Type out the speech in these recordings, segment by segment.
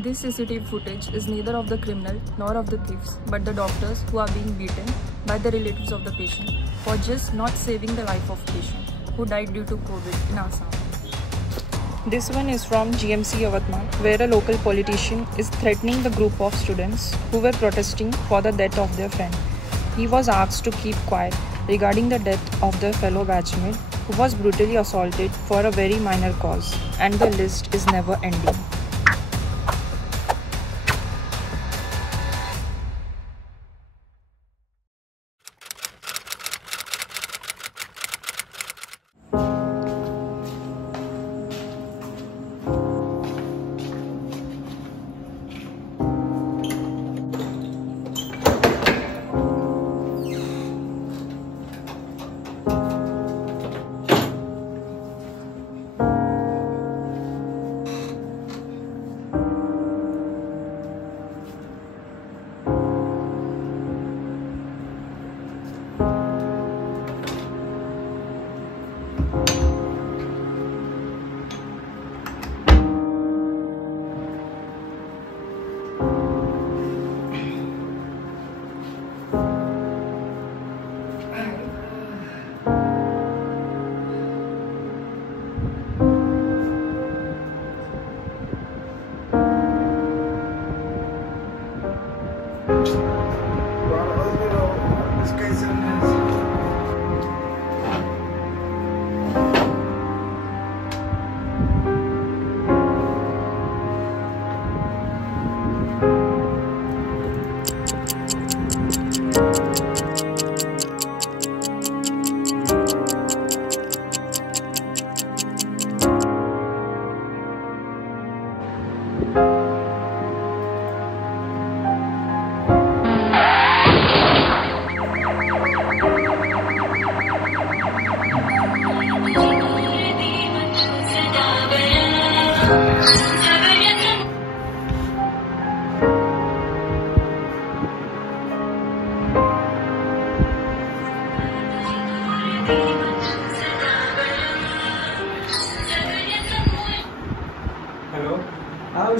This CCTV footage is neither of the criminal nor of the thieves, but the doctors who are being beaten by the relatives of the patient for just not saving the life of patient who died due to COVID in Assam. This one is from GMC Yavatmal, where a local politician is threatening the group of students who were protesting for the death of their friend. He was asked to keep quiet regarding the death of their fellow batchmate who was brutally assaulted for a very minor cause, and the list is never ending.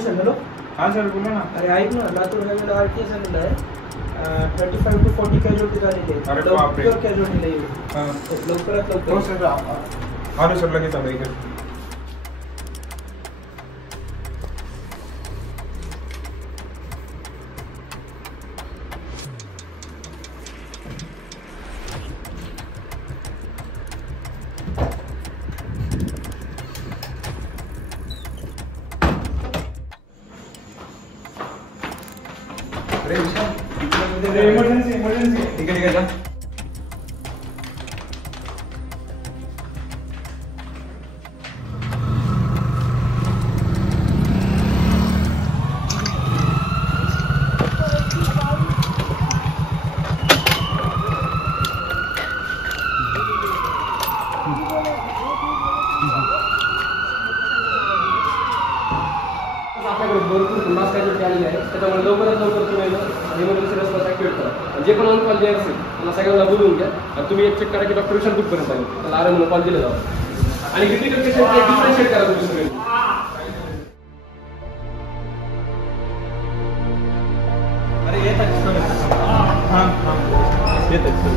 Hello हाँ sir बोलो ना. अरे ऐक ना, Latur हायवेला RTS आलेला आहे. 35 to 40 casualty झालेली आहे. अरे बापरे, कॅज्युअल्टी नाही. लवकरात लवकर. हो सर, आलो सर, लगेच आलो इकडे. Emergency emergency. ठीक आहे जा. आपल्याकडे भरपूर मास कॅज्युअल्टी आलेली आहे, त्याच्यामुळे लवकरात लवकर तुम्ही इमर्जन्सी रेस्पॉन्स ॲक्टिवेट करा. जे पण ऑन कॉल जे असेल त्यांना सगळ्यांना बोलवून घ्या आणि तुम्ही एक चेक करा की डॉक्टर विशाल कुठपर्यंत आहे, त्याला आराम कॉल दिला जावा आणि क्रिटिकल पेशंट डिफरन्शिएट करा तुम्ही सगळे. अरे येत आहे सर. हां हां येत आहे sir.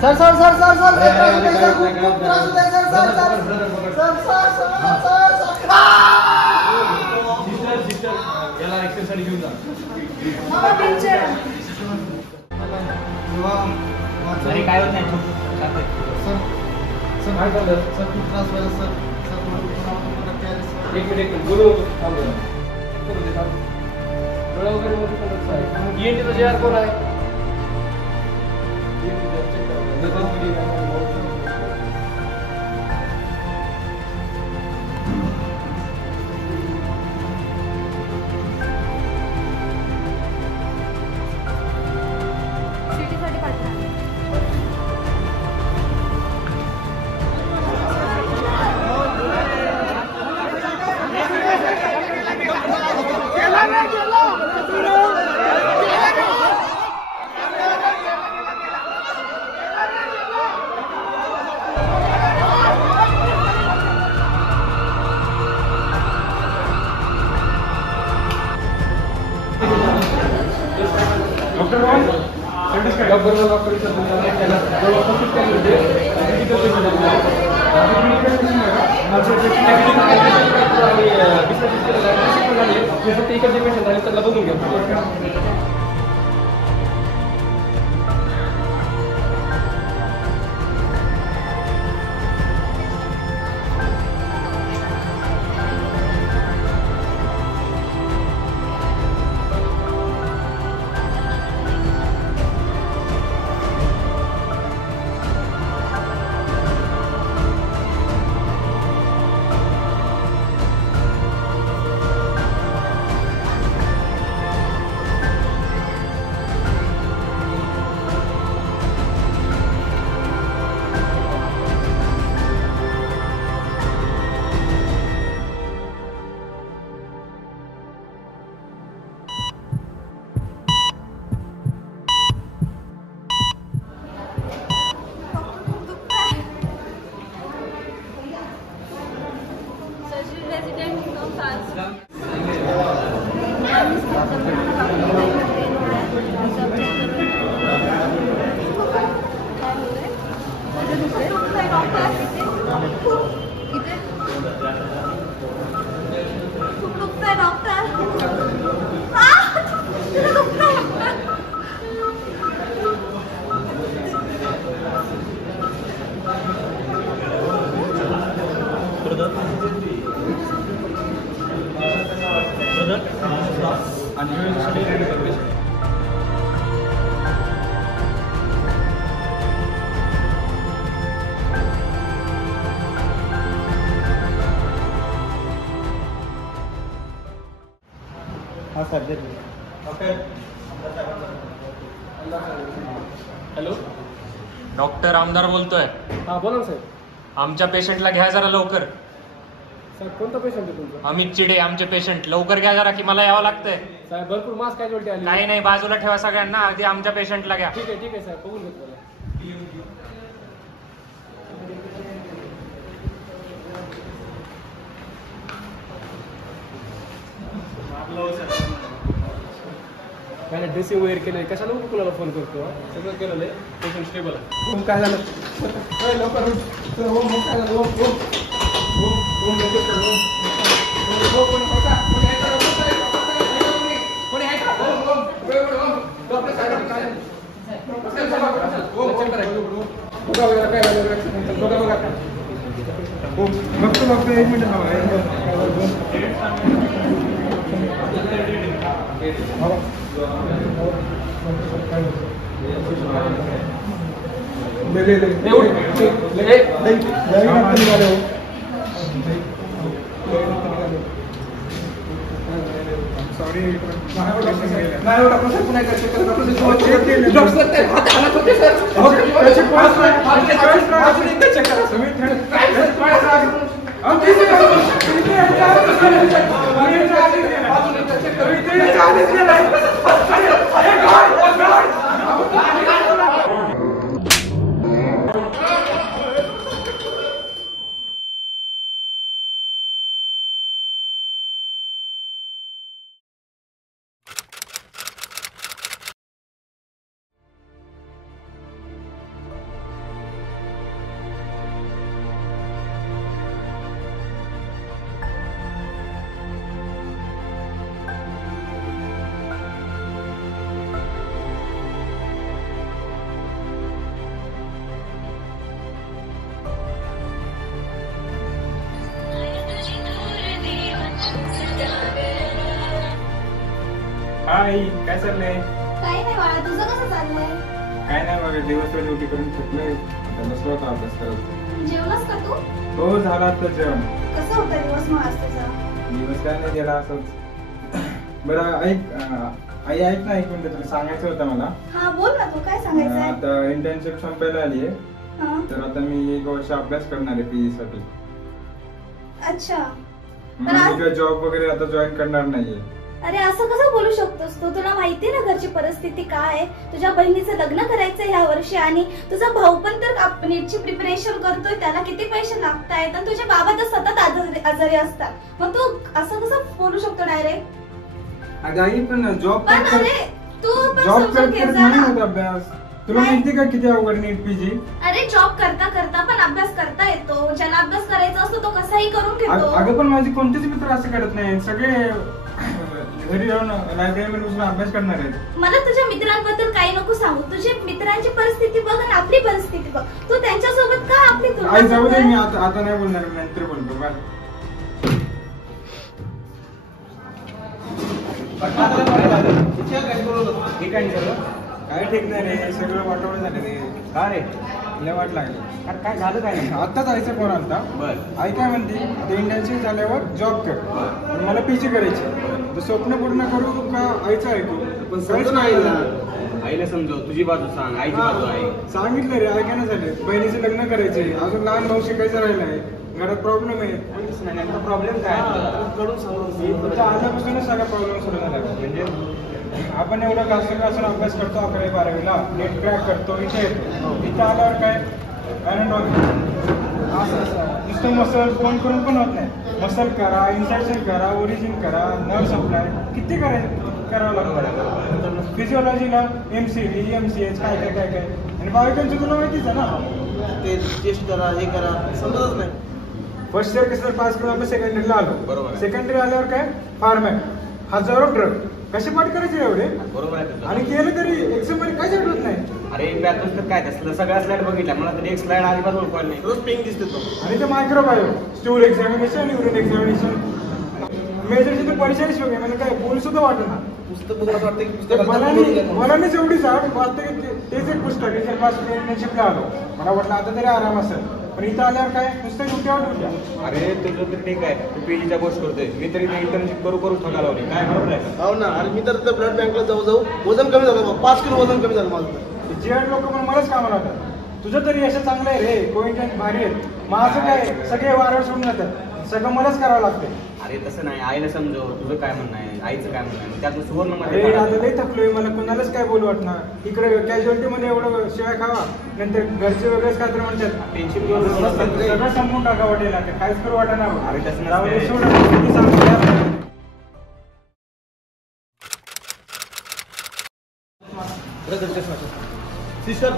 Sir sir sir sir sir खूप त्रास होत आहे sir sir sir sir sir sir sister याला एक्सरसाइज घेऊन जा. अरे काय होत नाही सर सर काय झालं सर, खूप त्रास व्हायला सर. एक मिनिट बोलू डोळा वगैरे मध्ये पण लक्ष आहे. ईएनटीचा जेआर कोण आहे? सिटीसाठी पाठवा. त्याबरोबर डॉक्टर फक्त इकडचे पेशंट आले त्याला बघून घ्या. हाँ सर दे हॅलो डॉक्टर आमदार बोलतोय. हां बोला ना साहेब. आमच्या पेशंटला घ्या जरा लवकर. साहेब कोणता पेशंट आहे तुमचा? अमित चिडे आमचे पेशंट, लवकर घ्या जरा की मला यावं लागतंय. साहेब भरपूर मास कॅज्युअल्टी आली. काही नाही, बाजूला ठेवा सगळ्यांना, आधी आमच्या पेशंटला घ्या. ठीक आहे साहेब बघून घेतो मला. काय नाही ड्रेसिंग वगैरे केलं कशाला नको कुणाला फोन करतो. सगळं केलेलं आहे, पेशंट स्टेबल आहे. ओम काय झालं? लवकर ओम काय झालं? ओम बघतो एक मिनिट हाय काय चाललंय? काही नाही बाळा, तुझं कसं चाललंय? काय नाही बघा, दिवसभर ड्युटी करून सुटलोय, आता बसलो होतो अभ्यास करत. जेवलास का तू? हो झाला तर जेवण. कसं होता दिवस मग आज तुझा? दिवस काय नाही गेला असंच. बरं ऐक आई, ऐक ना एक मिनिट, तुला सांगायचं होतं मला. हा बोल ना, तू काय सांगायचंय? आता इंटर्नशिप संपायला आली आहे, हा तर आता मी 1 वर्ष अभ्यास करणार आहे पीई साठी. अच्छा. मी जॉब वगैरे आता जॉईन करणार नाहीये. अरे असं कसं बोलू शकतोस तू? तुला माहिती ना घरची परिस्थिती काय आहे. तुझ्या बहिणीचं लग्न करायचंय ह्या वर्षी आणि तुझा भाऊ पण तर नीटची प्रिपरेशन करतोय, त्याला किती पैसे लागतायत आणि तुझे बाबा तर सतत आजारी असतात. मग तू असं कसं बोलू शकतो डायरेक्ट? अगं आई पण जॉब पण अरे तू पण जॉब समजून घे करत जरा. नाही होत अभ्यास. तुला माहिती का किती अवघड नीट पीजी? अरे जॉब करता करता पण अभ्यास करता येतो. ज्याला अभ्यास करायचा असतो तो कसाही करून घेतो. अगं पण माझे कोणतेच मित्र असं करत नाही. सगळे घरी जाऊन लायब्ररीमध्ये बसून अभ्यास करणार आहेत. मला तुझ्या मित्रांबद्दल काही नको सांगू. तुझ्या मित्रांची परिस्थिती बघ आणि आपली परिस्थिती बघ. तू त्यांच्यासोबत का आपली तुलना आई जाऊ दे, मी करतोय? आता नाही बोलणार, नंतर बोलतो. बाय. ठीक आहे सर. काय ठीक नाही रे, सगळं वाटवलं झालं रे. का रे? लय वाट लागली. अरे काय झालं काय नाही? आता जायचं फोन आलता. बर आई काय म्हणते, आता इंटर्नशिप झाल्यावर जॉब कर आणि मला पीजी करायची. तर स्वप्न पूर्ण करू का आईचं ऐकू? पण समजून नाही आईला आईला समजव, तुझी बाजू सांग, आईची बाजू आहे. सांगितलं रे, ऐकायला झाले. बहिणीचं लग्न करायचे, अजून लहान भाऊ शिकायचा राहिलाय, घरात प्रॉब्लेम आहे. नेमका प्रॉब्लेम काय आहे? तुमचा आल्यापासूनच सगळा प्रॉब्लेम सुरू झाला. म्हणजे आपण एवढं घासून अभ्यास करतो 11वी-12वीला, नेट क्रॅक करतो, इथे येतो. इथं आल्यावर काय असं नुसतं मसल फोन करून पण होत नाही. मसल करा, इन्सर्शन करा, ओरिजिन करा, नर्व सप्लाय, किती करावं लागतं. फिजिओलॉजीला MCV, MCH काय काय काय काय आणि बायोकेमचं तुला माहितीच आहे ना. ते टेस्ट करा, हे करा, समजतच नाही. फर्स्ट इयर कसं पास करून आपण सेकंडरीला आलो. बरोबर आहे. सेकंडरी आल्यावर काय फॉर्मॅट, हजारो ड्रग कसे पाठ करायचे एवढे. बरोबर आहे तुझं. आणि केलं तरी एक्झाम मध्ये काहीच आठवत नाही. अरे मॅथ पुस्तक काय तसलं सगळ्या स्लाइड बघितल्या, मला तरी एक स्लाइड अजिबात ओळखायला नाही. रोज पिंक दिसते तो. आणि ते मायक्रोबायो, स्टूल एक्झामिनेशन, युरिन एक्झामिनेशन, मेजरची तर परीक्षाच बघे, म्हणजे काय बोल सुद्धा वाटत ना. पुस्तक बघून असं वाटतं की ते पुस्तक मनानेच एवढी जाड वाटतं की तेच एक पुस्तक आहे. पास इंटर्नशिपला आलो, मला वाटलं आता तरी आराम असेल. पण इथं आल्यावर काय नुसतं उठ्या. अरे तुझं तर ठीक आहे, तू पीजीच्या कोर्स करतोय, मी तरी ते इंटर्नशिप करू थका लावली. काय बरोबर आहे का? हो ना. आणि मी तर ब्लड बँकला जाऊ वजन कमी झालं, 5 किलो वजन कमी झालं माझं. जे लोक पण मलाच कामाला होतात. तुझं तरी असं चांगलं आहे रे, कोइंटन भारी आहेत. माझं काय सगळे वारं सोडून जातात, सगळं मलाच करावं लागते. अरे तसं नाही, आईला समजव, तुझं काय म्हणणं आहे, आईचं काय म्हणणं आहे, त्यातलं सुवर्ण अरे आता लई थकलोय, मला कोणालाच काय बोलू वाटणार. इकडे कॅज्युअलिटी मध्ये एवढं शिवाय खावा, नंतर घरचे वगैरेच काय तर म्हणतात. टेन्शन घेऊन सगळं संपून टाका वाटेल, आता काहीच करू वाटणार. अरे तसं जाऊ दे, नसते. सोड. किती सांगतो सिस्टर